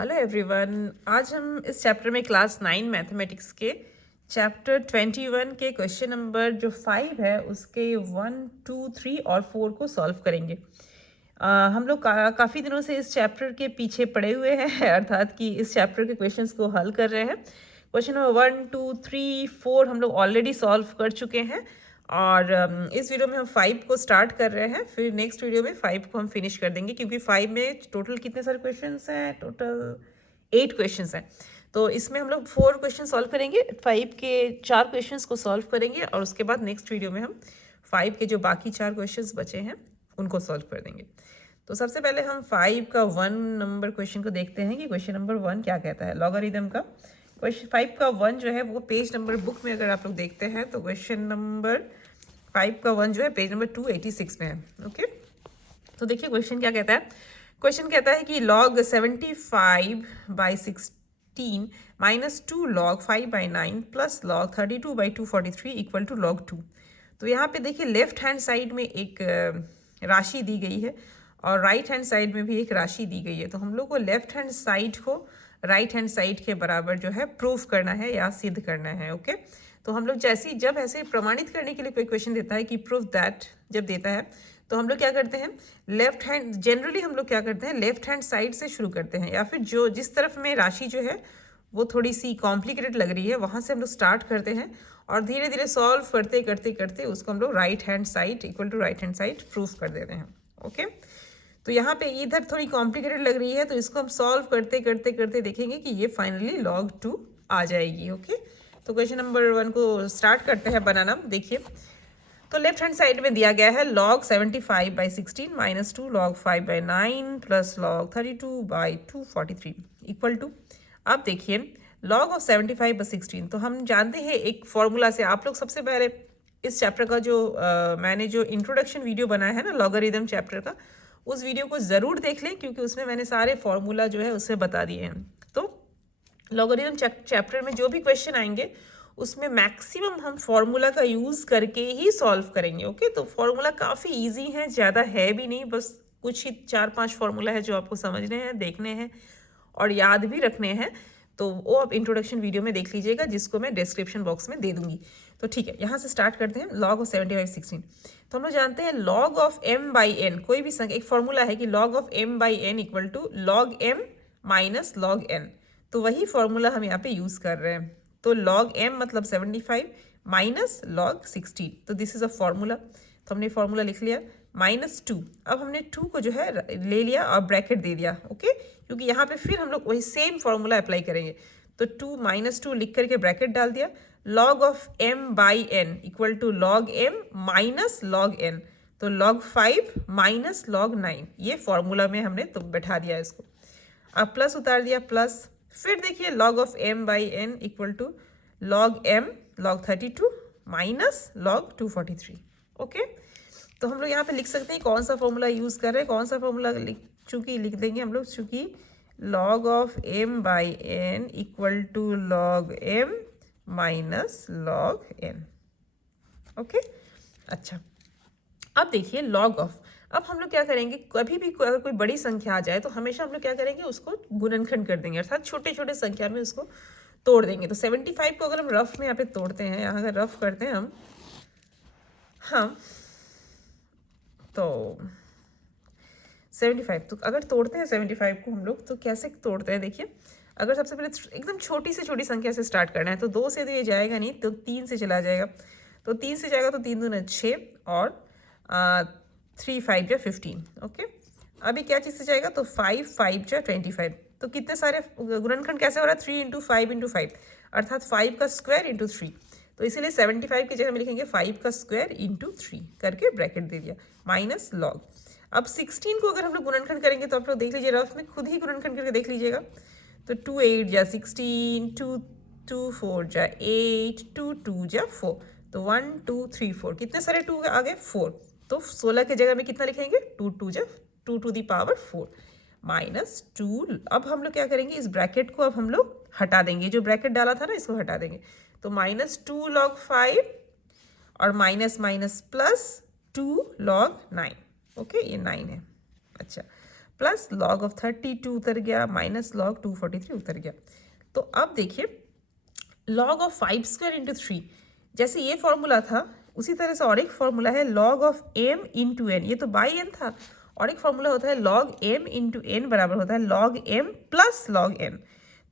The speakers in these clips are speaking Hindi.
Hello everyone. आज हम इस चैप्टर में क्लास 9 मैथमेटिक्स के चैप्टर 21 के क्वेश्चन नंबर जो 5 है उसके 1, 2, 3 और 4 को सॉल्व करेंगे। हम लोग काफ़ी दिनों से इस चैप्टर के पीछे पड़े हुए हैं अर्थात कि इस चैप्टर के क्वेश्चंस को हल कर रहे हैं। क्वेश्चन नंबर 1, 2, 3, 4 हम लोग ऑलरेडी सॉल्व कर चुके हैं और इस वीडियो में हम 5 को स्टार्ट कर रहे हैं। फिर नेक्स्ट वीडियो में 5 को हम फिनिश कर देंगे क्योंकि 5 में टोटल कितने सारे क्वेश्चंस हैं? टोटल 8 क्वेश्चंस हैं। तो इसमें हम लोग 4 क्वेश्चन सॉल्व करेंगे, 5 के 4 क्वेश्चंस को सॉल्व करेंगे और उसके बाद नेक्स्ट वीडियो में हम 5 के जो बाकी 4 क्वेश्चंस बचे हैं उनको सॉल्व कर देंगे। तो सबसे पहले हम 5 का 1 नंबर क्वेश्चन को देखते हैं कि क्वेश्चन नंबर 1 क्या कहता है। लॉगरिथम का क्वेश्चन 5 का 1 जो है वो पेज नंबर बुक में अगर आप लोग देखते हैं तो क्वेश्चन नंबर 5 का 1 जो है पेज नंबर 286 में है। ओके, तो देखिए क्वेश्चन क्या कहता है। क्वेश्चन कहता है कि log 75/16 minus 2 log 5/9 plus log 32/243 equal to log 2। तो यहाँ पे देखिए लेफ्ट हैंड साइड में एक राशि दी गई है और राइट हैंड साइड में भी एक राशि दी गई है। तो हम लोग को लेफ्ट हैंड साइड को राइट हैंड साइड के बराबर जो है प्रूफ करना है या सिद्ध करना है। ओके, तो हम लोग जब ऐसे प्रमाणित करने के लिए कोई क्वेश्चन देता है कि प्रूफ दैट जब देता है तो हम लोग क्या करते हैं, लेफ्ट हैंड जनरली हम लोग क्या करते हैं लेफ्ट हैंड साइड से शुरू करते हैं या फिर जो जिस तरफ में राशि जो है वो थोड़ी सी कॉम्प्लिकेटेड लग रही है वहाँ से हम लोग स्टार्ट करते हैं और धीरे धीरे सॉल्व करते करते करते उसको हम लोग right hand side equal to right hand side proof कर देते हैं। ओके, तो यहाँ पे इधर थोड़ी कॉम्प्लिकेटेड लग रही है तो इसको हम सॉल्व करते करते करते देखेंगे कि ये फाइनली log 2 आ जाएगी। ओके, तो क्वेश्चन नंबर 1 को स्टार्ट करते हैं बनाना। देखिए तो लेफ्ट हैंड साइड में दिया गया है log 75/16 minus 2 log 5/9 plus log 32/243 equal to. अब देखिए log ऑफ 75/16 तो हम जानते हैं एक फॉर्मूला से। आप लोग सबसे पहले इस चैप्टर का जो मैंने जो इंट्रोडक्शन वीडियो बनाया है ना लॉगरिथम चैप्टर का, उस वीडियो को ज़रूर देख लें क्योंकि उसमें मैंने सारे फॉर्मूला जो है उससे बता दिए हैं। तो लॉगरिथम चैप्टर में जो भी क्वेश्चन आएंगे उसमें मैक्सिमम हम फॉर्मूला का यूज़ करके ही सॉल्व करेंगे। ओके, तो फॉर्मूला काफ़ी इजी है, ज़्यादा है भी नहीं, बस कुछ ही 4-5 फॉर्मूला है जो आपको समझने हैं, देखने हैं और याद भी रखने हैं। तो वो आप इंट्रोडक्शन वीडियो में देख लीजिएगा जिसको मैं डिस्क्रिप्शन बॉक्स में दे दूंगी। तो ठीक है, यहाँ से स्टार्ट करते हैं। log ऑफ 75/16 तो हम लोग जानते हैं log ऑफ m/n, कोई भी संख्या, एक फॉर्मूला है कि log of m/n equal to log m minus log n। तो वही फॉर्मूला हम यहाँ पे यूज़ कर रहे हैं। तो log m मतलब 75 माइनस log 16, तो दिस इज़ अ फॉर्मूला। तो हमने फॉर्मूला लिख लिया -2। अब हमने 2 को जो है ले लिया और ब्रैकेट दे दिया। ओके, क्योंकि यहाँ पे फिर हम लोग वही सेम फॉर्मूला अप्लाई करेंगे। तो 2 -2 लिख करके ब्रैकेट डाल दिया। log of m/n equal to log m minus log n, तो log 5 माइनस log 9, ये फॉर्मूला में हमने तो बैठा दिया इसको। अब प्लस उतार दिया प्लस, फिर देखिए log of m/n equal to log m log 32 minus log 243। Okay, तो हम लोग यहाँ पे लिख सकते हैं कौन सा फॉर्मूला यूज़ कर रहे हैं, कौन सा फॉर्मूला चूँकि लिख देंगे हम लोग, चूँकि log of m/n equal to log m minus log n। Okay, अच्छा अब देखिए log ऑफ, अब हम लोग क्या करेंगे, कभी भी अगर कोई बड़ी संख्या आ जाए तो हमेशा हम लोग क्या करेंगे उसको गुणनखंड कर देंगे अर्थात छोटे छोटे संख्या में उसको तोड़ देंगे। तो 75 को अगर हम रफ में यहाँ पे तोड़ते हैं, यहाँ अगर रफ करते हैं हम तो 75, तो अगर तोड़ते हैं 75 को हम लोग तो कैसे तोड़ते हैं। देखिए अगर सबसे पहले एकदम छोटी से छोटी संख्या से स्टार्ट करना है तो 2 से तो ये जाएगा नहीं, तो 3 से चला जाएगा। तो 3 से जाएगा तो 3 दूना 6 और 3 5 जा 15। ओके, अभी क्या चीज़ से जाएगा तो 5 5 जा 25। तो कितने सारे गुणनखंड कैसे हो रहा है, 3 × 5 × 5 अर्थात 5 का स्क्वायर इंटू 3। तो इसीलिए 75 की जगह में लिखेंगे 5 का स्क्वायर इंटू 3 करके ब्रैकेट दे दिया माइनस लॉग। अब 16 को अगर हम लोग गुणनखंड करेंगे तो आप लोग देख लीजिए रफ में खुद ही गुणनखंड करके देख लीजिएगा। तो 2 8 जा 16, 2 4 जा 8, 2 2 जा 4, तो 1 2 3 4 कितने सारे 2 आ गए 4। तो 16 के जगह में कितना लिखेंगे 2 2 जा 2 टू दी पावर 4 माइनस 2। अब हम लोग क्या करेंगे, इस ब्रैकेट को अब हम लोग हटा देंगे, जो ब्रैकेट डाला था ना इसको हटा देंगे। तो -2 log 5 और minus minus plus 2 log 9। Okay, ये 9 है। अच्छा, प्लस लॉग ऑफ 32 उतर गया, माइनस लॉग 243 उतर गया। तो अब देखिए लॉग ऑफ 5 स्क्वायर इंटू 3, जैसे ये फॉर्मूला था उसी तरह से और एक फॉर्मूला है log of m into n, ये तो बाई एन था, और एक फॉर्मूला होता है लॉग m इंटू एन बराबर होता है log m plus log n।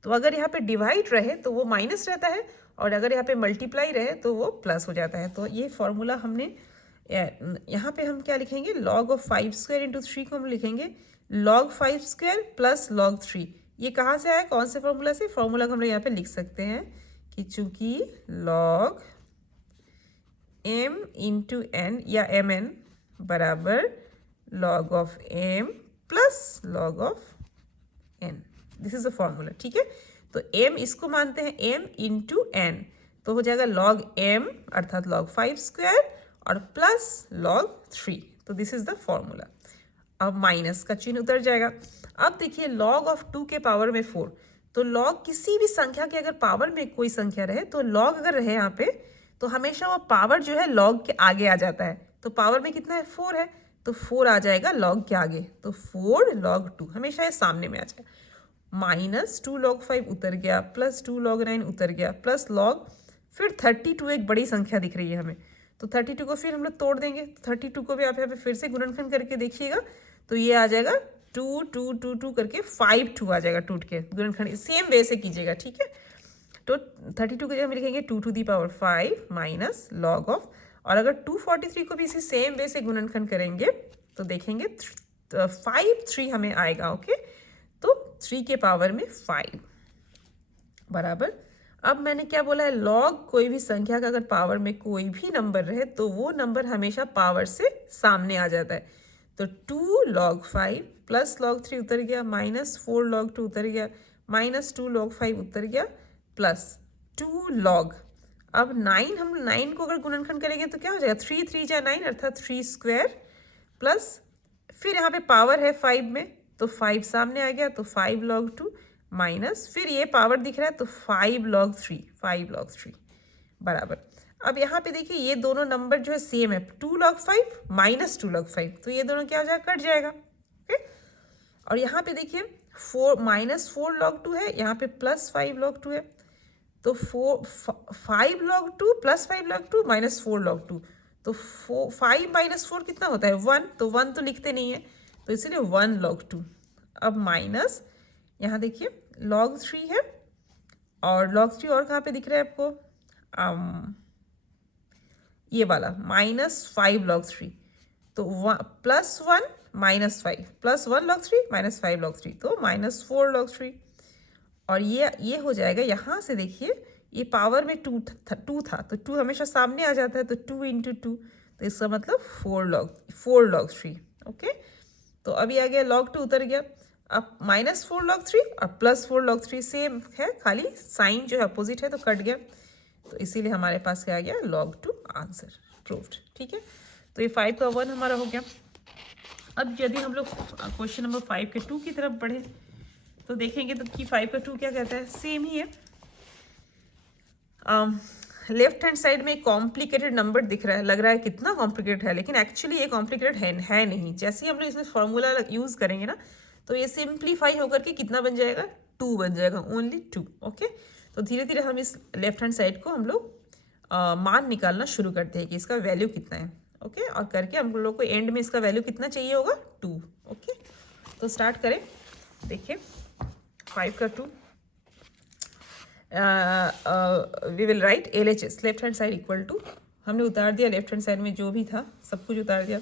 तो अगर यहाँ पे डिवाइड रहे तो वो माइनस रहता है, और अगर यहाँ पे मल्टीप्लाई रहे तो वो प्लस हो जाता है। तो ये फॉर्मूला हमने यहाँ पे हम क्या लिखेंगे, लॉग ऑफ 5 स्क्वायर इंटू 3 को हम लिखेंगे लॉग 5 स्क्वायर प्लस लॉग 3। ये कहाँ से आया, कौन से फॉर्मूला से, फॉर्मूला को हम लोग यहाँ पे लिख सकते हैं कि चूंकि लॉग m इंटू एन या एम एन बराबर log of m plus log of n, this is the formula. ठीक है, तो m इसको मानते हैं m इंटू एन, तो हो जाएगा लॉग m अर्थात लॉग 5 स्क्वायर और प्लस लॉग 3, तो दिस इज द फॉर्मूला। अब माइनस का चिन्ह उतर जाएगा। अब देखिए लॉग ऑफ 2 के पावर में 4, तो लॉग किसी भी संख्या के अगर पावर में कोई संख्या रहे तो लॉग अगर रहे यहाँ पे तो हमेशा वो पावर जो है लॉग के आगे आ जाता है। तो पावर में कितना है, 4 है, तो 4 आ जाएगा लॉग के आगे, तो 4 लॉग 2 हमेशा ये सामने में आ जाएगा। माइनस 2 लॉग 5 उतर गया, प्लस 2 लॉग 9 उतर गया, प्लस लॉग, फिर 32 एक बड़ी संख्या दिख रही है हमें, तो 32 को फिर हम लोग तोड़ देंगे। 32 को भी आप यहाँ पे फिर से गुणनखंड करके देखिएगा, तो ये आ जाएगा 2 2 2 2 करके 5 2 आ जाएगा टूट के, गुणनखंड सेम वे से कीजिएगा। ठीक है, तो 32 को हम लिखेंगे 2 to the power 5 minus log of, और अगर 243 को भी इसी सेम वे से गुणनखंड करेंगे तो देखेंगे 5 3 हमें आएगा। ओके, तो 3 के पावर में 5 बराबर, अब मैंने क्या बोला है, लॉग कोई भी संख्या का अगर पावर में कोई भी नंबर रहे तो वो नंबर हमेशा पावर से सामने आ जाता है। तो 2 लॉग 5 प्लस लॉग 3 उतर गया, माइनस 4 लॉग 2 उतर गया, माइनस 2 लॉग 5 उतर गया, प्लस 2 लॉग, अब 9, हम 9 को अगर गुणनखंड करेंगे तो क्या हो जाएगा, 3 3 जा 9 अर्थात 3 स्क्वायर, प्लस फिर यहाँ पे पावर है 5 में तो 5 सामने आ गया, तो 5 लॉग 2 माइनस फिर ये पावर दिख रहा है तो 5 लॉग 3 बराबर। अब यहाँ पे देखिए ये दोनों नंबर जो है सेम है, 2 लॉग 5 माइनस 2 लॉग 5, तो ये दोनों क्या हो जाएगा, कट जाएगा। ओके, और यहाँ पे देखिए 4 माइनस 4 लॉग 2 है, यहाँ पे प्लस 5 लॉग 2 है, तो 5 log 2 plus 5 log 2 minus 4 log 2, तो 5 माइनस 4 कितना होता है, 1, तो 1 तो लिखते नहीं है, तो इसलिए 1 लॉग 2। अब माइनस यहाँ देखिए लॉग 3 है, और लॉग 3 और कहाँ पे दिख रहा है आपको, ये वाला माइनस 5 लॉग 3, तो plus 1 minus 5 plus 1 log 3 minus 5 log 3, तो माइनस 4 लॉग 3, और ये हो जाएगा। यहाँ से देखिए ये पावर में 2 था, तो 2 हमेशा सामने आ जाता है, तो 2 इंटू 2, तो इसका मतलब 4 लॉग 3। ओके, तो अभी आ गया लॉग 2 उतर गया, अब माइनस 4 लॉग 3 और प्लस 4 लॉग 3 सेम है, खाली साइन जो है अपोजिट है तो कट गया, तो इसीलिए हमारे पास क्या आ गया, log 2 आंसर प्रूव्ड। ठीक है, तो ये 5 का 1 हमारा हो गया। अब यदि हम लोग क्वेश्चन नंबर 5 के 2 की तरफ बढ़े तो देखेंगे तो कि 5 का 2 क्या कहता है, सेम ही है। लेफ्ट हैंड साइड में कॉम्प्लिकेटेड नंबर दिख रहा है, लग रहा है कितना कॉम्प्लिकेटेड है, लेकिन एक्चुअली ये कॉम्प्लिकेटेड है नहीं। जैसे ही हम लोग इसमें फॉर्मूला यूज़ करेंगे ना तो ये सिंप्लीफाई होकर के कितना बन जाएगा, 2 बन जाएगा, ओनली 2। ओके, तो धीरे धीरे हम इस लेफ्ट हैंड साइड को हम लोग मान निकालना शुरू करते हैं कि इसका वैल्यू कितना है। ओके, और करके हम लोग को एंड में इसका वैल्यू कितना चाहिए होगा, 2। ओके, तो स्टार्ट करें। देखिए 5 का 2, we will write LHS left hand side equal to, हमने उतार दिया लेफ्ट हैंड साइड में जो भी था सब कुछ उतार दिया,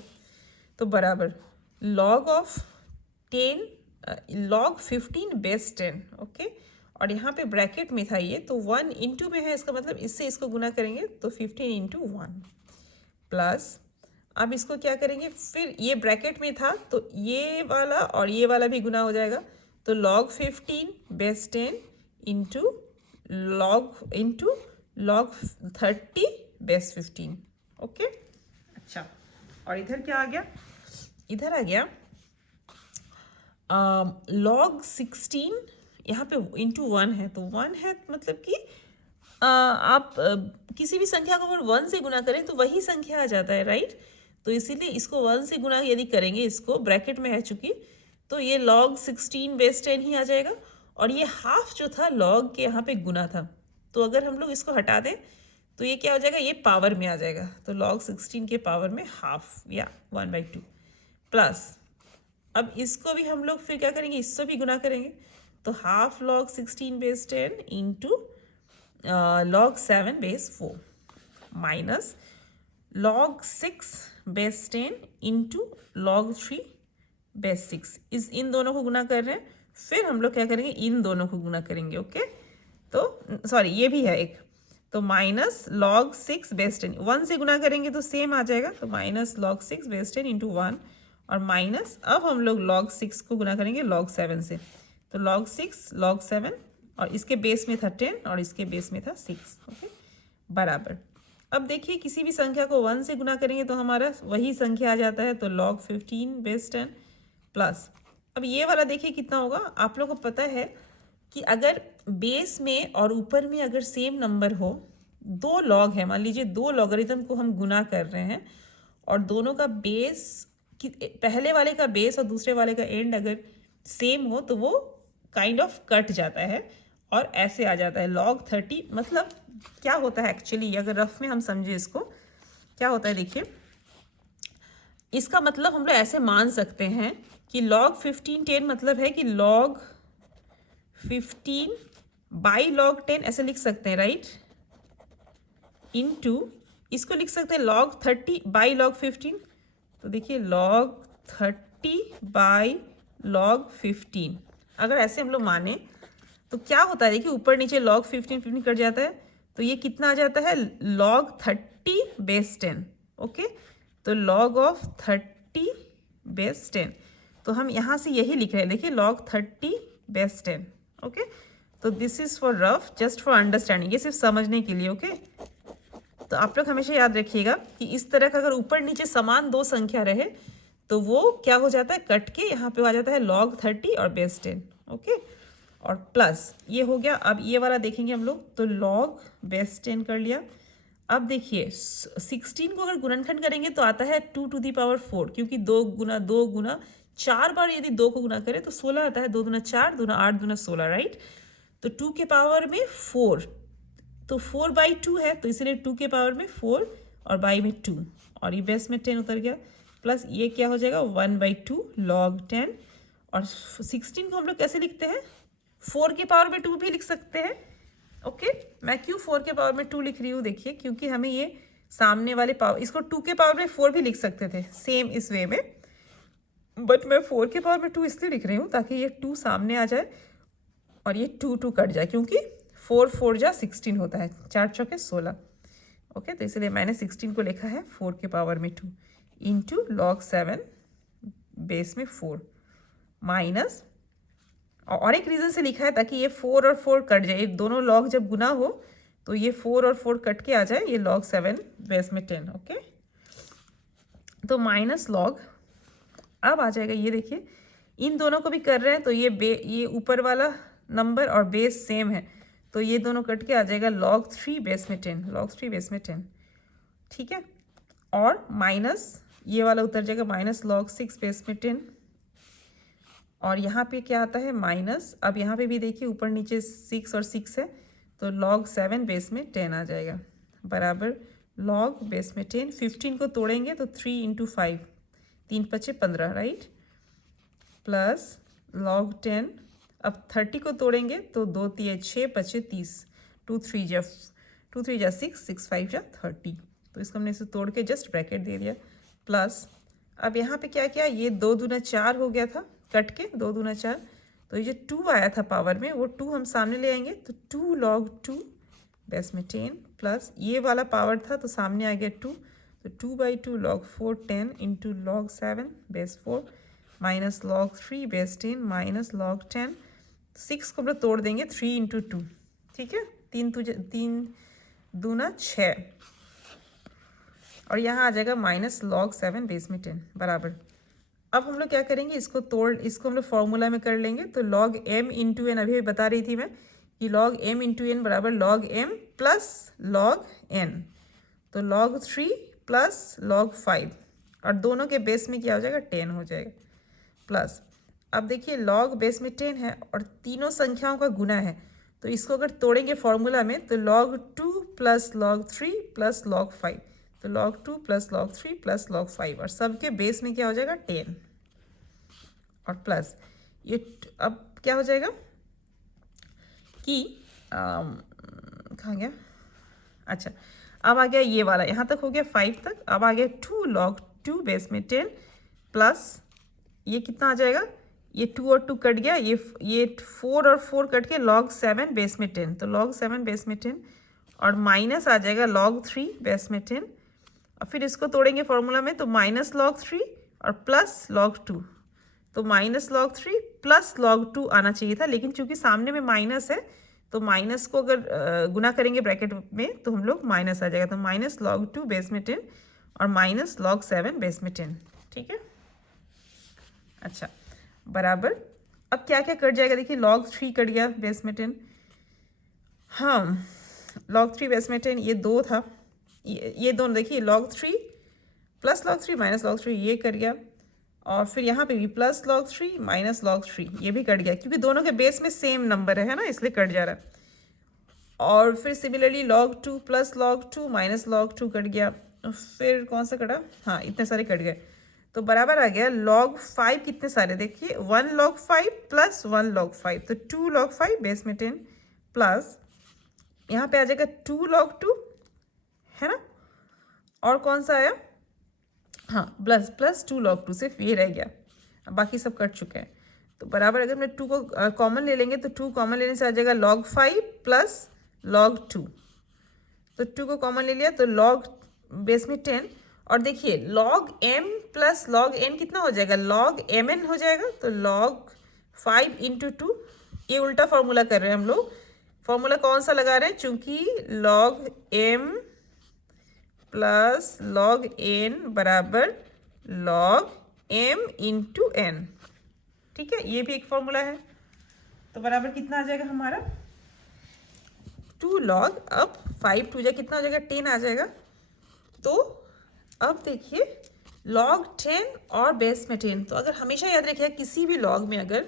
तो बराबर log of 10 log 15 base 10। Okay, और यहाँ पे ब्रैकेट में था ये, तो 1 इंटू में है, इसका मतलब इससे इसको गुना करेंगे तो 15 इंटू 1 प्लस, अब इसको क्या करेंगे, फिर ये ब्रैकेट में था तो ये वाला और ये वाला भी गुना हो जाएगा, तो log 15 base 10 into log 30 base 15। Okay, अच्छा, और इधर क्या आ गया, इधर आ गया लॉग 16, यहाँ पे इंटू 1 है, तो 1 है मतलब कि आप किसी भी संख्या को अगर 1 से गुना करें तो वही संख्या आ जाता है, राइट। तो इसीलिए इसको 1 से गुना यदि करेंगे, इसको ब्रैकेट में है चूंकि, तो ये log 16 बेस 10 ही आ जाएगा, और ये हाफ जो था log के यहाँ पे गुना था, तो अगर हम लोग इसको हटा दें तो ये क्या हो जाएगा, ये पावर में आ जाएगा, तो log 16 के पावर में हाफ या 1/2 प्लस, अब इसको भी हम लोग फिर क्या करेंगे, इससे भी गुना करेंगे, तो half log 16 base 10 into log 7 base 4 minus log 6 base 10 into log 3 base 6, इन दोनों को गुना कर रहे हैं, फिर हम लोग क्या करेंगे, इन दोनों को गुना करेंगे। ओके, तो सॉरी ये भी है एक, तो माइनस log 6 बेस 10, 1 से गुना करेंगे तो सेम आ जाएगा, तो माइनस log 6 बेस 10 इंटू 1, और माइनस अब हम लोग log 6 को गुना करेंगे log 7 से, तो log 6 log 7, और इसके बेस में था 10 और इसके बेस में था 6। ओके, बराबर। अब देखिए किसी भी संख्या को 1 से गुना करेंगे तो हमारा वही संख्या आ जाता है, तो log 15 बेस 10 प्लस, अब ये वाला देखिए कितना होगा, आप लोगों को पता है कि अगर बेस में और ऊपर में अगर सेम नंबर हो, दो लॉग है, मान लीजिए दो लॉगरिथम को हम गुना कर रहे हैं और दोनों का बेस कि पहले वाले का बेस और दूसरे वाले का एंड अगर सेम हो तो वो काइंड ऑफ कट जाता है और ऐसे आ जाता है log 30। मतलब क्या होता है एक्चुअली, अगर रफ में हम समझे इसको क्या होता है, देखिए इसका मतलब हम लोग ऐसे मान सकते हैं कि log 15 10 मतलब है कि log 15 बाई log 10 ऐसे लिख सकते हैं, राइट, इनटू इसको लिख सकते हैं log 30 बाई log 15, तो देखिए log 30 बाई log 15, अगर ऐसे हम लोग माने तो क्या होता है, देखिए ऊपर नीचे log 15 कट जाता है, तो ये कितना आ जाता है log 30 बेस 10। ओके, तो log ऑफ 30 बेस 10, तो हम यहाँ से यही लिख रहे हैं, देखिए log 30 बेस 10। ओके, तो this is for rough, just for understanding, ये सिर्फ समझने के लिए। ओके, तो आप लोग हमेशा याद रखिएगा कि इस तरह का अगर ऊपर नीचे समान दो संख्या रहे तो वो क्या हो जाता है, कट के यहाँ पे आ जाता है log 30 और बेस 10। ओके, और प्लस ये हो गया। अब ये वाला देखेंगे हम लोग, तो log बेस 10 कर लिया। अब देखिए 16 को अगर गुणनखंड करेंगे तो आता है 2 to the power 4, क्योंकि 2 गुना 4 बार यदि 2 को गुना करें तो 16 आता है, 2 दूना 4, 2 दूना 8, 2 दूना 16, राइट। तो 2 के पावर में 4, तो 4/2 है, तो इसलिए 2 के पावर में 4 और बाई में 2, और ये बेस में 10 उतर गया, प्लस ये क्या हो जाएगा 1/2 log 10, और 16 को हम लोग कैसे लिखते हैं, 4 के पावर में 2 भी लिख सकते हैं। ओके, मैं क्यों 4 के पावर में 2 लिख रही हूँ, देखिए क्योंकि हमें ये सामने वाले पावर, इसको 2 के पावर में 4 भी लिख सकते थे सेम इस वे में, बट मैं 4 के पावर में 2 इसलिए लिख रही हूँ ताकि ये 2 सामने आ जाए और ये 2 कट जाए, क्योंकि 4 4 जा 16 होता है, 4 चौके 16। ओके, तो इसलिए मैंने 16 को लिखा है 4 के पावर में 2 इंटू log 7 बेस में 4 माइनस, और एक रीज़न से लिखा है ताकि ये 4 और 4 कट जाए, दोनों log जब गुना हो तो ये 4 और 4 कट के आ जाए, ये log 7 बेस में 10। ओके, तो माइनस log अब आ जाएगा, ये देखिए इन दोनों को भी कर रहे हैं तो ये ऊपर वाला नंबर और बेस सेम है, तो ये दोनों कट के आ जाएगा log 3 बेस में 10, log 3 बेस में 10, ठीक है। और माइनस ये वाला उतर जाएगा माइनस log 6 बेस में 10, और यहाँ पे क्या आता है माइनस, अब यहाँ पे भी देखिए ऊपर नीचे 6 और 6 है, तो log 7 बेस में 10 आ जाएगा, बराबर log बेस में 10। 15 को तोड़ेंगे तो 3 इंटू 5, 3 5 15, राइट, प्लस log 10। अब 30 को तोड़ेंगे तो 2 3 6 5 30, 2 3 जा 6, 6 5 जा 30, तो इसको हमने इसे तोड़ के जस्ट ब्रैकेट दे दिया, प्लस अब यहाँ पे क्या किया, ये 2 दूना 4 हो गया था कट के, 2 दूना 4, तो ये जो 2 आया था पावर में वो 2 हम सामने ले आएंगे, तो 2 log 2 बेस में 10, प्लस ये वाला पावर था तो सामने आ गया 2, तो 2/2 log 4 10 into log 7 base 4 minus log 3 base 10 minus log 10, 6 को हम लोग तोड़ देंगे 3 इंटू 2, ठीक है, 3 दूना 6, और यहाँ आ जाएगा माइनस log 7 बेस में 10, बराबर। अब हम लोग क्या करेंगे, इसको हम लोग फॉर्मूला में कर लेंगे, तो log m इंटू एन, अभी बता रही थी मैं कि log m इंटू एन बराबर log m plus log n, तो log 3 प्लस log 5, और दोनों के बेस में क्या हो जाएगा 10 हो जाएगा, प्लस अब देखिए log बेस में 10 है और तीनों संख्याओं का गुना है, तो इसको अगर तोड़ेंगे फॉर्मूला में तो log 2 plus log 3 plus log 5, तो log 2 plus log 3 plus log 5 और सबके बेस में क्या हो जाएगा 10 और प्लस ये अब क्या हो जाएगा कि कहाँ गया, अच्छा अब आ गया ये वाला, यहाँ तक हो गया 5 तक। अब आ गया 2 log 2 बेस में 10 प्लस ये कितना आ जाएगा, ये 2 और 2 कट गया, ये 4 और 4 कट के log 7 बेस में 10, तो log 7 बेस में 10 और माइनस आ जाएगा log 3 बेस में 10 और फिर इसको तोड़ेंगे फॉर्मूला में तो माइनस log 3 और प्लस log 2, तो माइनस log 3 प्लस log 2 आना चाहिए था, लेकिन चूंकि सामने में माइनस है तो माइनस को अगर गुना करेंगे ब्रैकेट में तो हम लोग माइनस आ जाएगा, तो माइनस log 2 बेस में 10 और माइनस log 7 बेस में 10, ठीक है। अच्छा बराबर, अब क्या क्या कट जाएगा, देखिए log 3 कट गया बेस में 10, हाँ log 3 बेस में 10 ये 2 था, ये दोनों देखिए log 3 plus log 3 minus log 3 ये कट गया और फिर यहाँ पे भी प्लस log 3 माइनस log 3 ये भी कट गया, क्योंकि दोनों के बेस में सेम नंबर है ना, इसलिए कट जा रहा है। और फिर similarly log 2 plus log 2 minus log 2 cut गया, फिर कौन सा कटा, हाँ इतने सारे कट गए, तो बराबर आ गया log 5, कितने सारे देखिए 1 log 5 प्लस 1 log 5, तो 2 log 5 बेस में 10 प्लस यहाँ पे आ जाएगा 2 log 2 है ना, और कौन सा आया, हाँ प्लस 2 log 2, सिर्फ ये रह गया, बाकी सब कट चुके हैं। तो बराबर अगर मैं 2 को कॉमन ले लेंगे तो 2 कॉमन लेने से आ जाएगा log 5 प्लस log 2, तो 2 को कॉमन ले लिया तो log बेस में 10 और देखिए log m plus log n कितना हो जाएगा, log mn हो जाएगा, तो log 5 इंटू 2, ये उल्टा फॉर्मूला कर रहे हैं हम लोग, फॉर्मूला कौन सा लगा रहे हैं, चूंकि log m plus log n बराबर log m इंटू n, ठीक है, ये भी एक फॉर्मूला है। तो बराबर कितना आ जाएगा हमारा 2 log, अब 5 2 जा कितना हो जाएगा 10 आ जाएगा। तो अब देखिए log 10 और बेस में 10, तो अगर हमेशा याद रखिएगा किसी भी log में अगर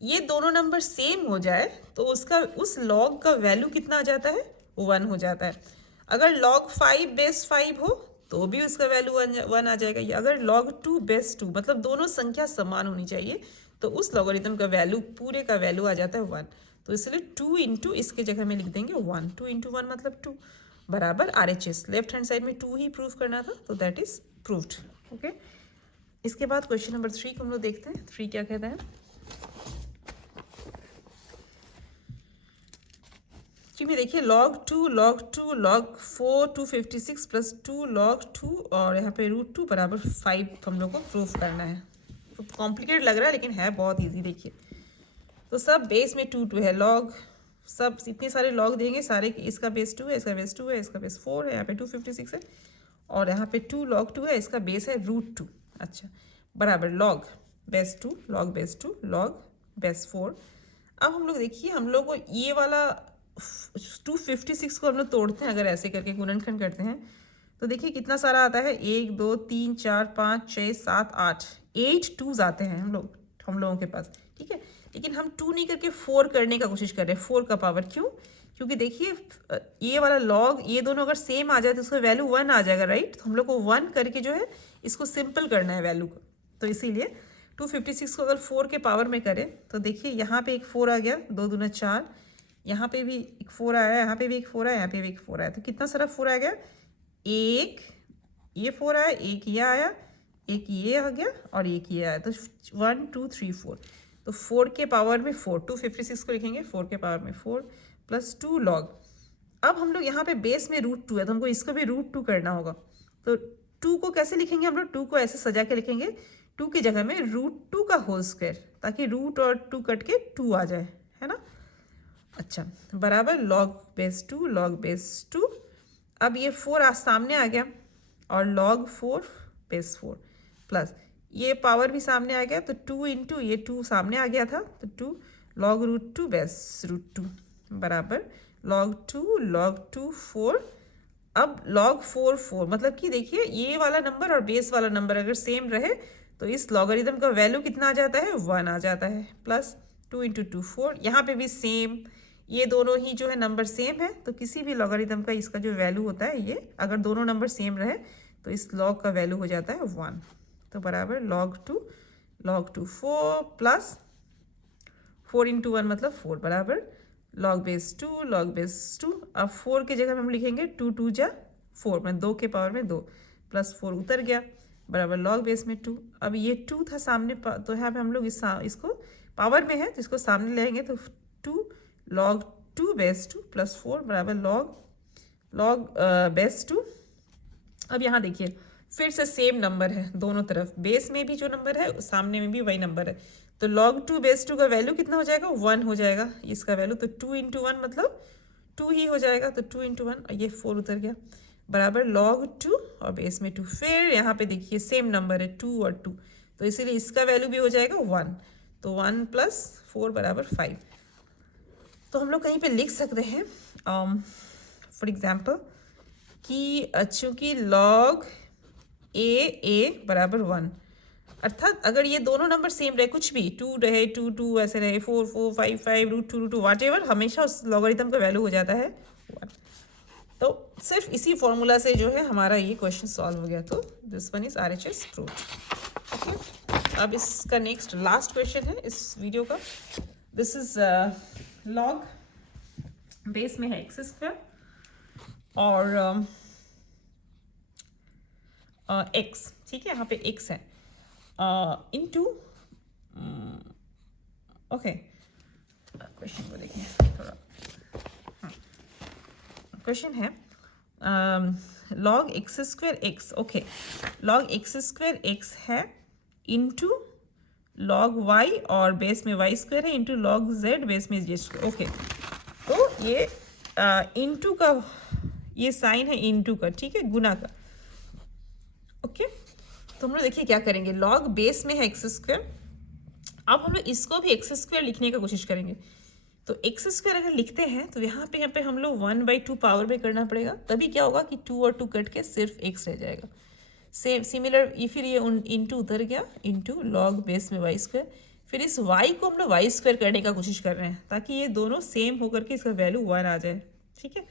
ये दोनों नंबर सेम हो जाए तो उसका उस log का वैल्यू कितना आ जाता है 1 हो जाता है। अगर log 5 बेस 5 हो तो भी उसका वैल्यू 1 आ जाएगा, या अगर log 2 बेस 2, मतलब दोनों संख्या समान होनी चाहिए तो उस लॉगरिथम का वैल्यू पूरे का वैल्यू आ जाता है 1, तो इसलिए 2 इंटू इसके जगह में लिख देंगे 1, 2 इंटू 1 मतलब 2 बराबर RHS, लेफ्ट हैंड साइड में 2 ही प्रूव करना था, तो दैट इज प्रूव्ड। ओके, इसके बाद क्वेश्चन नंबर 3 को हम लोग देखते हैं। 3 क्या कहता है कि में देखिए log 2 log 2 log 4 256 plus 2 log 2 और यहाँ पे √2 बराबर 5 हम लोग को प्रूफ करना है। तो कॉम्प्लिकेटेड लग रहा है लेकिन है बहुत इजी। देखिए तो सब बेस में 2 2 है, लॉग सब इतने सारे लॉग देंगे सारे, इसका बेस 2 है, इसका बेस 2 है, इसका बेस 4 है, यहाँ पे 256 है और यहाँ पे 2 log 2 है, इसका बेस है √2। अच्छा बराबर log base 2 log base 2 log base 4। अब हम लोग देखिए हम लोग को ये वाला 256 को हम लोग तोड़ते हैं, अगर ऐसे करके गुणनखंड करते हैं तो देखिए कितना सारा आता है, 1 2 3 4 5 6 7 8 8 2s आते हैं हम लोगों के पास, ठीक है। लेकिन हम 2 नहीं करके 4 करने का कोशिश कर रहे हैं, 4 का पावर। क्यों? क्योंकि देखिए ये वाला लॉग ये दोनों अगर सेम आ जाए तो उसका वैल्यू 1 आ जाएगा, राइट। तो हम लोग को 1 करके जो है इसको सिंपल करना है वैल्यू को, तो इसीलिए 256 को अगर 4 के पावर में करें तो देखिए यहाँ पे एक 4 आ गया, 2 दूना 4, यहाँ पे भी एक 4 आया, यहाँ पे भी एक 4 आया, यहाँ पे भी एक 4 आया, तो कितना सारा 4 आ गया, एक ये 4 आया, एक ये आया, एक ये आ गया और एक ये आया, तो 1 2 3 4, तो 4 के पावर में 4, 256 को लिखेंगे 4 के पावर में 4 प्लस 2 लॉग। अब हम लोग यहाँ पे बेस में √2 है तो हमको इसको भी √2 करना होगा, तो 2 को कैसे लिखेंगे हम लोग, 2 को ऐसे सजा के लिखेंगे, 2 की जगह में √2 का होल स्क्वायर, ताकि रूट और 2 कट के 2 आ जाए, है ना। अच्छा बराबर लॉग बेस 2 लॉग बेस 2। अब ये 4 सामने आ गया और log 4 बेस 4 प्लस ये पावर भी सामने आ गया, तो 2 इंटू ये 2 सामने आ गया था, तो 2 log √2 बेस √2 बराबर log 2 4। अब log 4 4 मतलब कि देखिए ये वाला नंबर और बेस वाला नंबर अगर सेम रहे तो इस लॉगरिदम का वैल्यू कितना आ जाता है 1 आ जाता है। प्लस 2 इंटू 2 4, यहाँ पे भी सेम, ये दोनों ही जो है नंबर सेम है, तो किसी भी लॉगरिदम का इसका जो वैल्यू होता है ये अगर दोनों नंबर सेम रहे तो इस लॉग का वैल्यू हो जाता है 1। तो बराबर log 2 4 प्लस 4 इंटू 1 मतलब 4 बराबर log बेस 2। अब 4 की जगह में हम लिखेंगे 2 2 जा 4, मैं 2 के पावर में 2 प्लस 4 उतर गया बराबर log बेस में 2। अब ये 2 था सामने, तो यहाँ पे हम लोग इसको पावर में है तो इसको सामने लेंगे, तो 2 log 2 बेस 2 प्लस 4 बराबर log बेस 2। अब यहाँ देखिए फिर से सेम नंबर है दोनों तरफ, बेस में भी जो नंबर है सामने में भी वही नंबर है, तो log 2 बेस 2 का वैल्यू कितना हो जाएगा 1 हो जाएगा इसका वैल्यू, तो 2 इंटू 1 मतलब 2 ही हो जाएगा, तो 2 इंटू 1 ये 4 उतर गया बराबर log 2 और बेस में 2। फिर यहाँ पे देखिए सेम नंबर है 2 और 2, तो इसीलिए इसका वैल्यू भी हो जाएगा 1, तो 1 प्लस 4 बराबर 5। तो हम लोग कहीं पे लिख सकते हैं फॉर एग्जाम्पल कि चूँकि log a बराबर 1, अर्थात अगर ये दोनों नंबर सेम रहे, कुछ भी 2 रहे 2 2 ऐसे रहे 4 4 5 5 √2 वाट एवर, हमेशा उस लॉगरिथम का वैल्यू हो जाता है 1। तो सिर्फ इसी फॉर्मूला से जो है हमारा ये क्वेश्चन सॉल्व हो गया, तो this one is RHS proved. Okay, अब इसका नेक्स्ट लास्ट क्वेश्चन है इस वीडियो का। दिस इज लॉग बेस में है x² और x, ठीक है, यहाँ पे x है इंटू, ओके क्वेश्चन को देखिए थोड़ा। क्वेश्चन है log x² x, okay log x² x है इंटू log y और बेस में y² है इंटू log z बेस में z², ओके। तो ये इंटू का ये साइन है इंटू का, ठीक है, गुना का, ओके। तो हम लोग देखिए क्या करेंगे, log बेस में है x², अब हम लोग इसको भी x² लिखने का कोशिश करेंगे। तो x² अगर लिखते हैं तो यहाँ पे हम लोग 1/2 पावर में करना पड़ेगा, तभी क्या होगा कि 2 और 2 कट के सिर्फ x रह जाएगा। सेम सिमिलर फिर ये इंटू उतर गया इंटू log बेस में y², फिर इस y को हम लोग y² करने का कोशिश कर रहे हैं ताकि ये दोनों सेम होकर के इसका वैल्यू 1 आ जाए, ठीक है।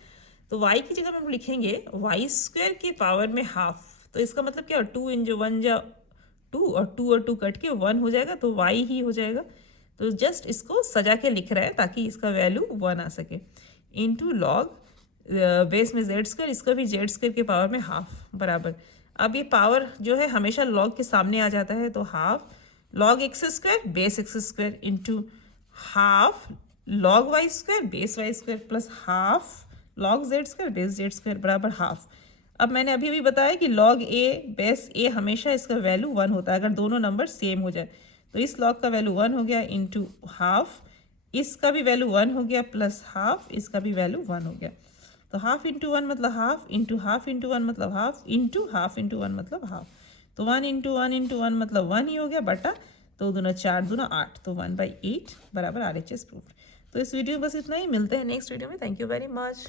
तो y की जगह में हम लिखेंगे y² की पावर में हाफ, तो इसका मतलब क्या, 2 इंटू 1 जा 2 और 2 कट के 1 हो जाएगा, तो y ही हो जाएगा। तो जस्ट इसको सजा के लिख रहा है ताकि इसका वैल्यू 1 आ सके, इंटू log बेस में z², इसका भी z² के पावर में हाफ बराबर। अब ये पावर जो है हमेशा log के सामने आ जाता है, तो half log x² base x² into half log y² base y² plus half log z² base z² बराबर हाफ। अब मैंने अभी भी बताया कि log a बेस a हमेशा इसका वैल्यू 1 होता है अगर दोनों नंबर सेम हो जाए, तो इस log का वैल्यू 1 हो गया इंटू हाफ, इसका भी वैल्यू 1 हो गया प्लस हाफ, इसका भी वैल्यू 1 हो गया। तो हाफ इंटू 1 मतलब हाफ, इंटू हाफ इंटू 1 मतलब हाफ, इंटू हाफ इंटू 1 मतलब हाफ। तो 1 इंटू 1 इंटू 1 मतलब 1 ही हो गया बटा 2 दूना 4 दूना 8, तो 1/8 बराबर RHS प्रूव्ड। तो इस वीडियो में बस इतना ही, मिलते हैं नेक्स्ट वीडियो में। Thank you very much.